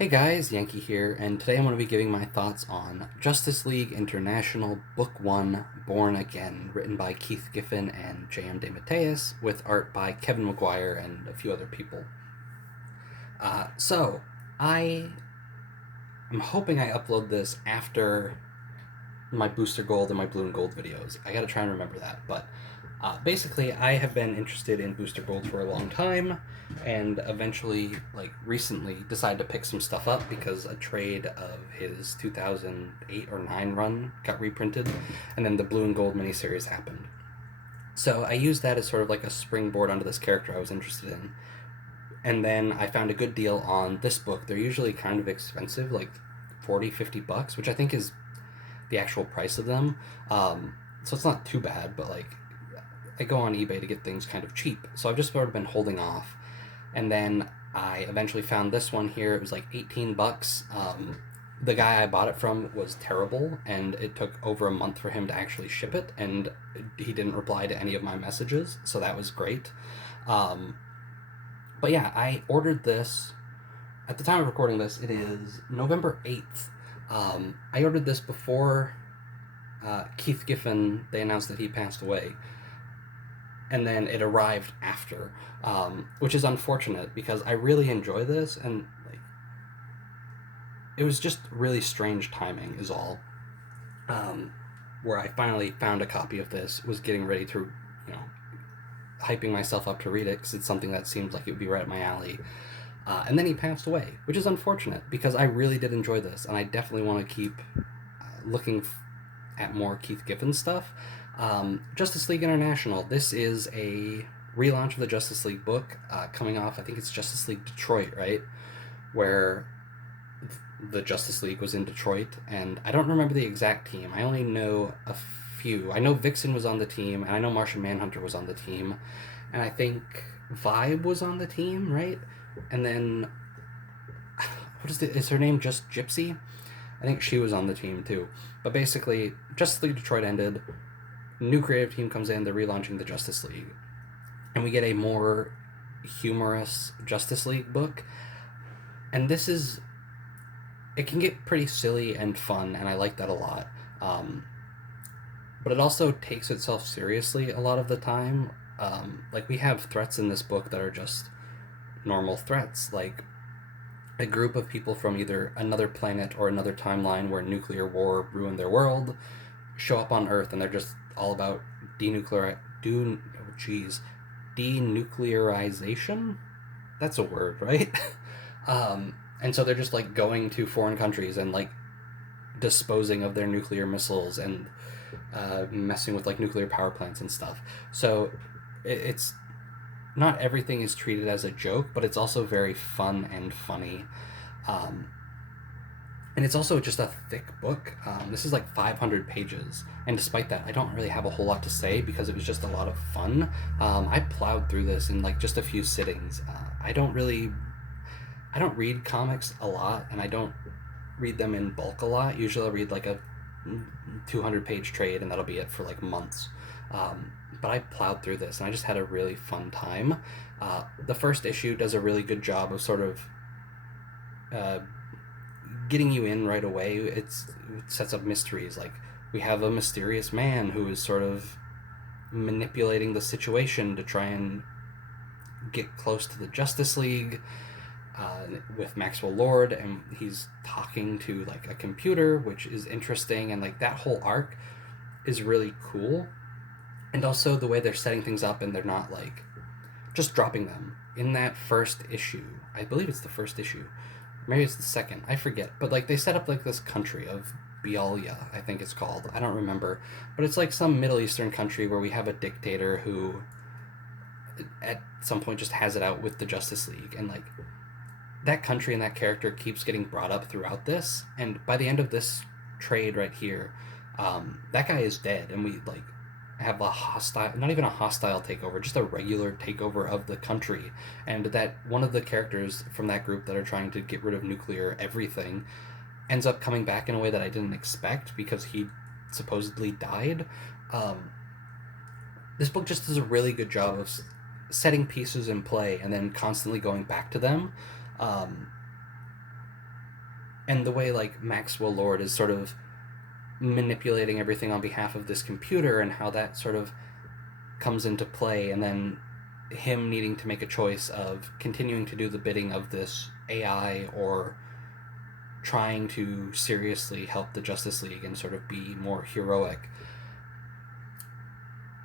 Hey guys, Yankee here, and today I'm going to be giving my thoughts on Justice League International Book 1 Born Again, written by Keith Giffen and J.M. DeMatteis, with art by Kevin Maguire and a few other people. So, I am hoping I upload this after my Booster Gold and my Blue and Gold videos. I gotta try and remember that, but basically, I have been interested in Booster Gold for a long time, and eventually, recently, decided to pick some stuff up because a trade of his 2008 or 9 run got reprinted, and then the Blue and Gold miniseries happened. So I used that as sort of like a springboard onto this character I was interested in. And then I found a good deal on this book. They're usually kind of expensive, like 40, $50, which I think is the actual price of them. So it's not too bad, but I go on eBay to get things kind of cheap. So I've just sort of been holding off. And then I eventually found this one here. It was like 18 bucks. The guy I bought it from was terrible, and it took over a month for him to actually ship it, and he didn't reply to any of my messages, so that was great. Um, but yeah, I ordered this. At the time of recording this, it is November 8th. I ordered this before Keith Giffen, they announced that he passed away, and then it arrived after, which is unfortunate because I really enjoy this, and it was just really strange timing is all. Um, where I finally found a copy of this, was getting ready to, you know, hyping myself up to read it because it's something that seems like it would be right up my alley. And then he passed away, which is unfortunate because I really did enjoy this, and I definitely want to keep looking at more Keith Giffen stuff. Justice League International. This is a relaunch of the Justice League book coming off. I think it's Justice League Detroit, right? Where the Justice League was in Detroit, and I don't remember the exact team. I only know a few. I know Vixen was on the team, and I know Martian Manhunter was on the team, and I think Vibe was on the team, right? And then is her name just Gypsy? I think she was on the team too. But basically, Justice League Detroit ended. New creative team comes in. They're relaunching the Justice League, and we get a more humorous Justice League book. And this is, it can get pretty silly and fun, and I like that a lot. But it also takes itself seriously a lot of the time. We have threats in this book that are just normal threats, like a group of people from either another planet or another timeline where nuclear war ruined their world show up on Earth, and they're just all about denuclearization. That's a word, right? And so they're just going to foreign countries and disposing of their nuclear missiles and messing with nuclear power plants and stuff. So it's not everything is treated as a joke, but it's also very fun and funny. Um, and it's also just a thick book. This is 500 pages, and despite that, I don't really have a whole lot to say because it was just a lot of fun. I plowed through this in just a few sittings. I don't read comics a lot, and I don't read them in bulk a lot. Usually I'll read a 200-page trade, and that'll be it for months. But I plowed through this, and I just had a really fun time. The first issue does a really good job of sort of getting you in right away. It sets up mysteries. We have a mysterious man who is sort of manipulating the situation to try and get close to the Justice League with Maxwell Lord, and he's talking to a computer, which is interesting, and that whole arc is really cool. And also the way they're setting things up, and they're not just dropping them in that first issue. I believe it's the first issue, maybe it's the second, I forget, but they set up this country of Bialya, I think it's called, I don't remember, but it's some Middle Eastern country where we have a dictator who at some point just has it out with the Justice League, and that country and that character keeps getting brought up throughout this, and by the end of this trade right here, that guy is dead, and we have a hostile, not even a hostile takeover, just a regular takeover of the country, and that one of the characters from that group that are trying to get rid of nuclear everything ends up coming back in a way that I didn't expect because he supposedly died. This book just does a really good job of setting pieces in play and then constantly going back to them. and the way like Maxwell Lord is sort of manipulating everything on behalf of this computer, and how that sort of comes into play, and then him needing to make a choice of continuing to do the bidding of this AI or trying to seriously help the Justice League and sort of be more heroic.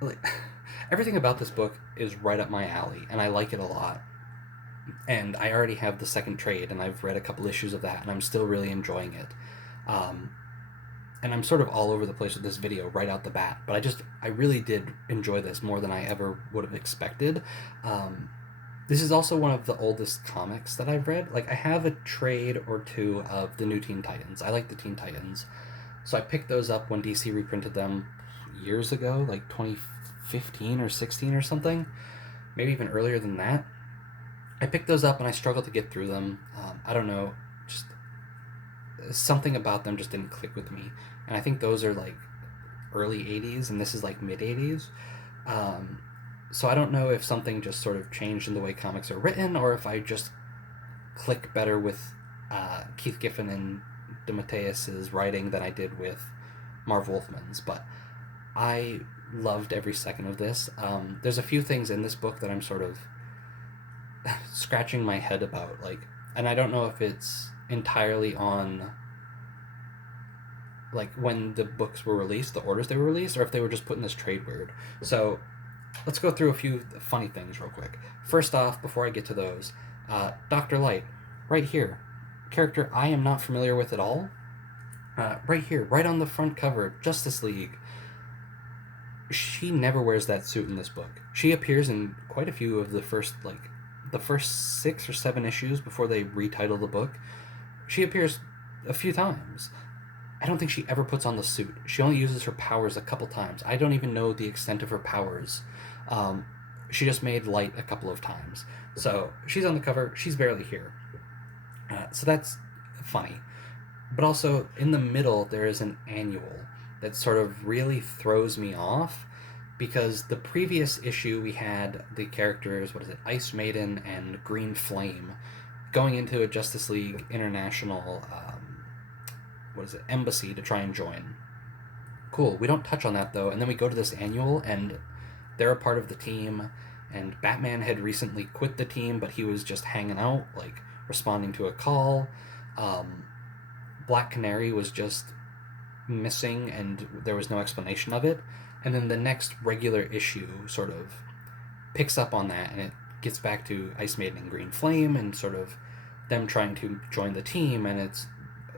Like, everything about this book is right up my alley, and I like it a lot. And I already have the second trade, and I've read a couple issues of that, and I'm still really enjoying it. Um, and I'm sort of all over the place with this video right out the bat, but I really did enjoy this more than I ever would have expected. This is also one of the oldest comics that I've read. Like, I have a trade or two of the new Teen Titans. I like the Teen Titans. So I picked those up when DC reprinted them years ago, like 2015 or 16 or something. Maybe even earlier than that. I picked those up and I struggled to get through them. I don't know, just something about them just didn't click with me. And I think those are like early 80s and this is like mid 80s. So I don't know if something just sort of changed in the way comics are written, or if I just click better with Keith Giffen and DeMatteis's writing than I did with Marv Wolfman's. But I loved every second of this. There's a few things in this book that I'm sort of scratching my head about, like, and I don't know if it's entirely on like when the books were released, the orders they were released, or if they were just put in this trade weird. So let's go through a few funny things real quick. First off, before I get to those, Dr. Light, right here, character I am not familiar with at all. Right here, right on the front cover, Justice League. She never wears that suit in this book. She appears in quite a few of the first 6 or 7 issues before they retitle the book. She appears a few times. I don't think she ever puts on the suit. She only uses her powers a couple times. I don't even know the extent of her powers. She just made light a couple of times. So she's on the cover. She's barely here. So that's funny. But also, in the middle, there is an annual that sort of really throws me off, because the previous issue we had the characters, Ice Maiden and Green Flame, going into a Justice League International embassy to try and join. Cool. We don't touch on that though, and then we go to this annual and they're a part of the team, and Batman had recently quit the team, but he was just hanging out, like responding to a call. Black Canary was just missing and there was no explanation of it. And then the next regular issue sort of picks up on that, and it gets back to Ice Maiden and Green Flame and sort of them trying to join the team, and it's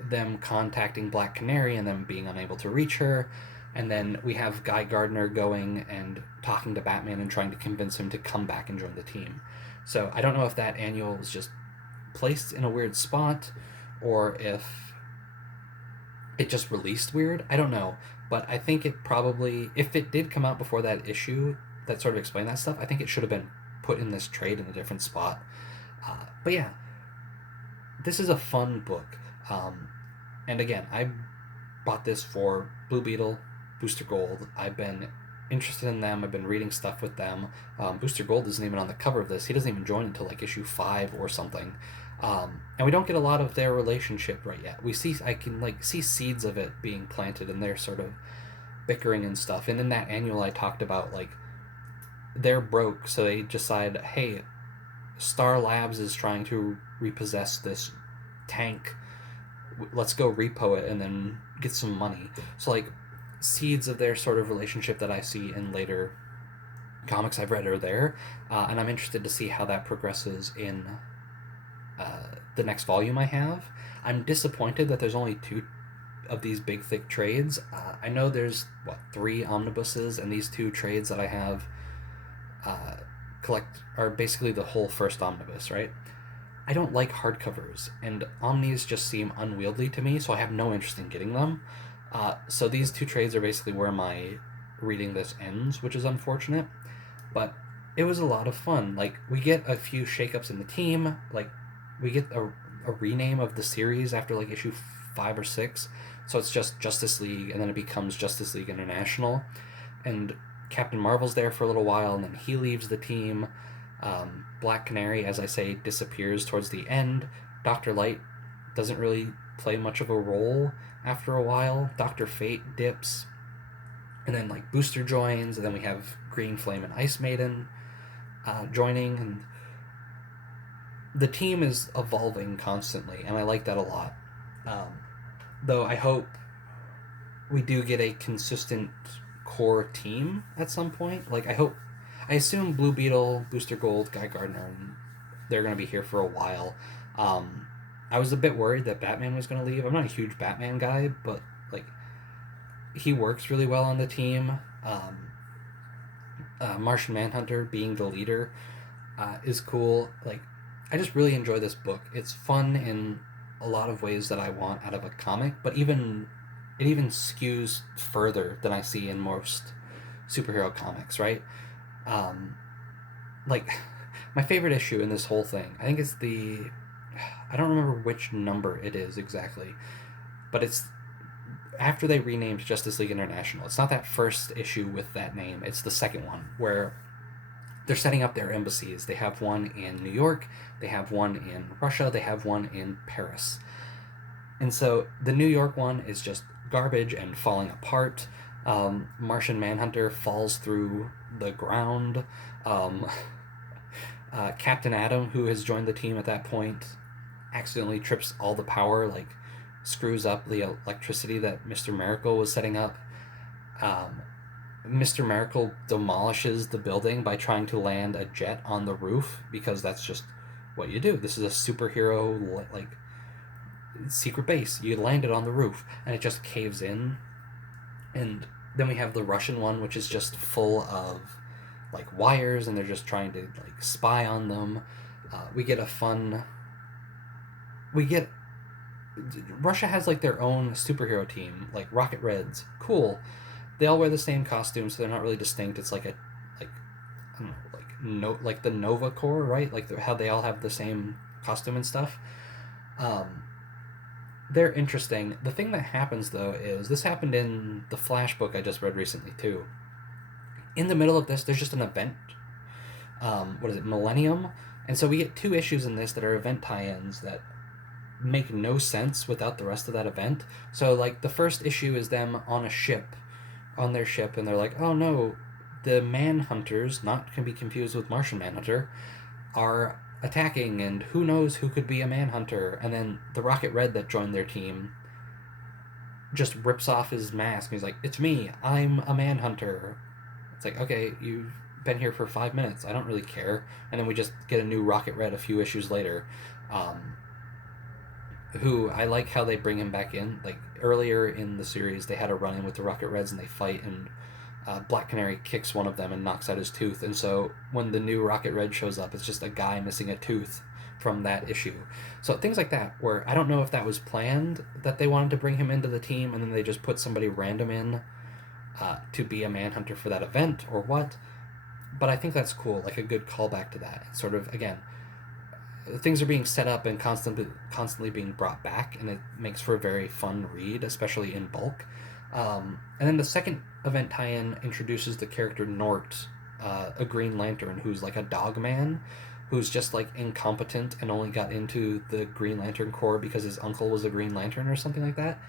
them contacting Black Canary and them being unable to reach her. And then we have Guy Gardner going and talking to Batman and trying to convince him to come back and join the team. So I don't know if that annual was just placed in a weird spot, or if it just released weird. I don't know. But I think it probably, if it did come out before that issue that sort of explained that stuff, I think it should have been put in this trade in a different spot. But yeah, this is a fun book. And again, I bought this for Blue Beetle, Booster Gold. I've been interested in them. I've been reading stuff with them. Booster Gold isn't even on the cover of this. He doesn't even join until like issue 5 or something. And we don't get a lot of their relationship right yet. I can like see seeds of it being planted, and they're sort of bickering and stuff. And in that annual I talked about, like, they're broke, so they decide, hey, Star Labs is trying to repossess this tank. Let's go repo it and then get some money. So like seeds of their sort of relationship that I see in later comics I've read are there, and I'm interested to see how that progresses in the next volume I have. I'm disappointed that there's only 2 of these big thick trades. I know there's 3 omnibuses, and these 2 trades that I have collect are basically the whole first omnibus, right? I don't like hardcovers, and omnis just seem unwieldy to me, so I have no interest in getting them. So these 2 trades are basically where my reading this ends, which is unfortunate, but it was a lot of fun. Like, we get a few shakeups in the team, like we get a rename of the series after like issue 5 or 6, so it's just Justice League, and then it becomes Justice League International, and Captain Marvel's there for a little while, and then he leaves the team. Black Canary, as I say, disappears towards the end. Dr. Light doesn't really play much of a role after a while. Dr. Fate dips, and then like Booster joins, and then we have Green Flame and Ice Maiden joining, and the team is evolving constantly, and I like that a lot. Um, though I hope we do get a consistent core team at some point. Like I assume Blue Beetle, Booster Gold, Guy Gardner, and they're going to be here for a while. Um, I was a bit worried that Batman was going to leave. I'm not a huge Batman guy, but like he works really well on the team. Martian Manhunter being the leader is cool. Like I just really enjoy this book. It's fun in a lot of ways that I want out of a comic, but it even skews further than I see in most superhero comics, right? Um, like my favorite issue in this whole thing, I think it's I don't remember which number it is exactly, but it's after they renamed Justice League International. It's not that first issue with that name, it's the second one where they're setting up their embassies. They have one in New York, they have one in Russia, they have one in Paris. And so the New York one is just garbage and falling apart. Martian Manhunter falls through the ground. Captain Atom, who has joined the team at that point, accidentally trips all the power, like screws up the electricity that Mr. Miracle was setting up. Mr. Miracle demolishes the building by trying to land a jet on the roof, because that's just what you do. This is a superhero like secret base. You land it on the roof and it just caves in. And then we have the Russian one, which is just full of like wires, and they're just trying to like spy on them. We get Russia has like their own superhero team, like Rocket Reds. Cool. They all wear the same costumes, so they're not really distinct. It's like like I don't know, like the Nova Corps, right? Like how they all have the same costume and stuff. They're interesting. The thing that happens though is this happened in the Flash book I just read recently too. In the middle of this, there's just an event. What is it, Millennium? And so we get 2 issues in this that are event tie-ins that make no sense without the rest of that event. So like the first issue is them on their ship, and they're like, oh no, the Manhunters, not can be confused with Martian Manhunter, are attacking, and who knows who could be a Manhunter. And then the Rocket Red that joined their team just rips off his mask, and he's like, it's me, I'm a Manhunter. It's like, okay, you've been here for 5 minutes, I don't really care. And then we just get a new Rocket Red a few issues later, who I like how they bring him back in. Like earlier in the series, they had a run-in with the Rocket Reds and they fight, and Black Canary kicks one of them and knocks out his tooth. And so when the new Rocket Red shows up, it's just a guy missing a tooth from that issue. So things like that, where I don't know if that was planned, that they wanted to bring him into the team and then they just put somebody random in to be a Manhunter for that event, or what. But I think that's cool, like a good callback to that. It's sort of, again, things are being set up and constantly being brought back, and it makes for a very fun read, especially in bulk. And then the second event tie-in introduces the character Nort, a Green Lantern who's like a dog man, who's just like incompetent and only got into the Green Lantern Corps because his uncle was a Green Lantern or something like that.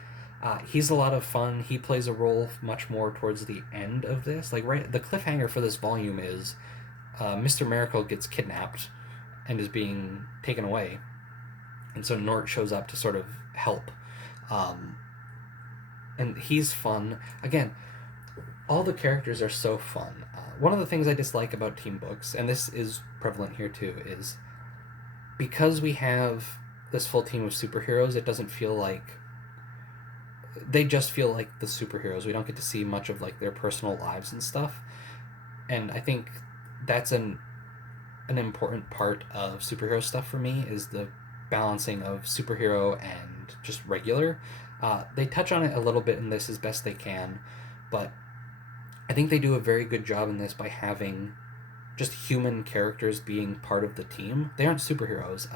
He's a lot of fun. He plays a role much more towards the end of this. Like right, the cliffhanger for this volume is Mr. Miracle gets kidnapped and is being taken away, and so Nort shows up to sort of help. And he's fun. Again, all the characters are so fun. One of the things I dislike about team books, and this is prevalent here too, is because we have this full team of superheroes, it doesn't feel like they just feel like the superheroes. We don't get to see much of like their personal lives and stuff. And I think that's an important part of superhero stuff for me, is the balancing of superhero and just regular. They touch on it a little bit in this as best they can, but I think they do a very good job in this by having just human characters being part of the team. They aren't superheroes.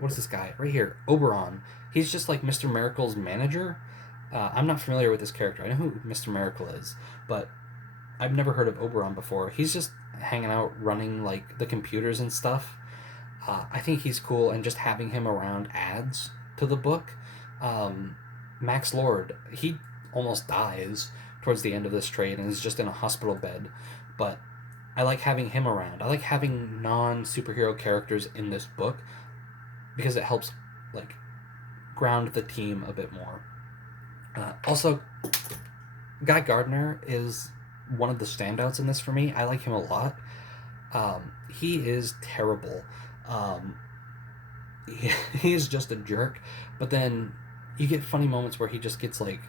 What is this guy right here? Oberon. He's just like Mr. Miracle's manager. I'm not familiar with this character. I know who Mr. Miracle is, but I've never heard of Oberon before. He's just hanging out, running like the computers and stuff. I think he's cool, and just having him around adds to the book. Max Lord, he almost dies towards the end of this trade and is just in a hospital bed, but I like having him around. I like having non-superhero characters in this book because it helps like ground the team a bit more. Also, Guy Gardner is one of the standouts in this for me. I like him a lot. He is terrible. Um, he is just a jerk, but then you get funny moments where he just gets like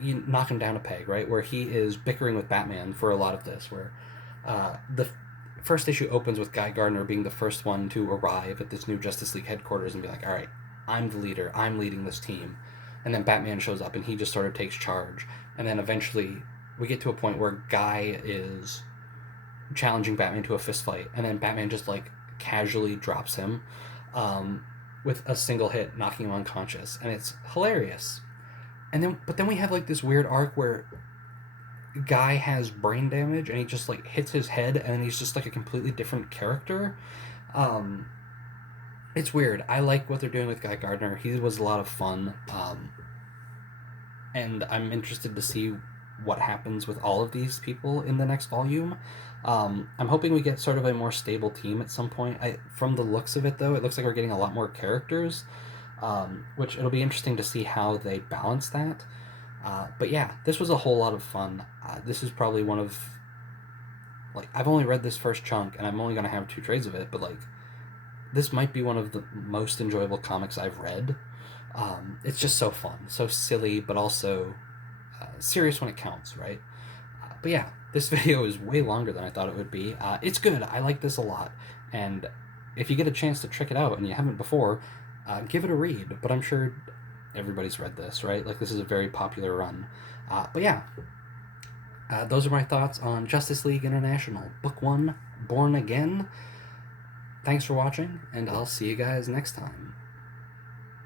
you knock him down a peg, right? Where he is bickering with Batman for a lot of this, where the first issue opens with Guy Gardner being the first one to arrive at this new Justice League headquarters and be like, all right, I'm the leader, I'm leading this team. And then Batman shows up and he just sort of takes charge. And then eventually we get to a point where Guy is challenging Batman to a fist fight, and then Batman just like casually drops him with a single hit, knocking him unconscious, and it's hilarious. But then we have like this weird arc where Guy has brain damage and he just like hits his head and then he's just like a completely different character. Um, it's weird. I like what they're doing with Guy Gardner. He was a lot of fun. And I'm interested to see what happens with all of these people in the next volume. I'm hoping we get sort of a more stable team at some point. From the looks of it, though, it looks like we're getting a lot more characters, which it'll be interesting to see how they balance that. But yeah, this was a whole lot of fun. This is probably one of, like, I've only read this first chunk, and I'm only going to have 2 trades of it, but, like, this might be one of the most enjoyable comics I've read. It's just so fun, so silly, but also serious when it counts, right? But yeah, this video is way longer than I thought it would be. It's good. I like this a lot. And if you get a chance to check it out and you haven't before, give it a read. But I'm sure everybody's read this, right? Like, this is a very popular run. But yeah, those are my thoughts on Justice League International, Book 1, Born Again. Thanks for watching, and I'll see you guys next time.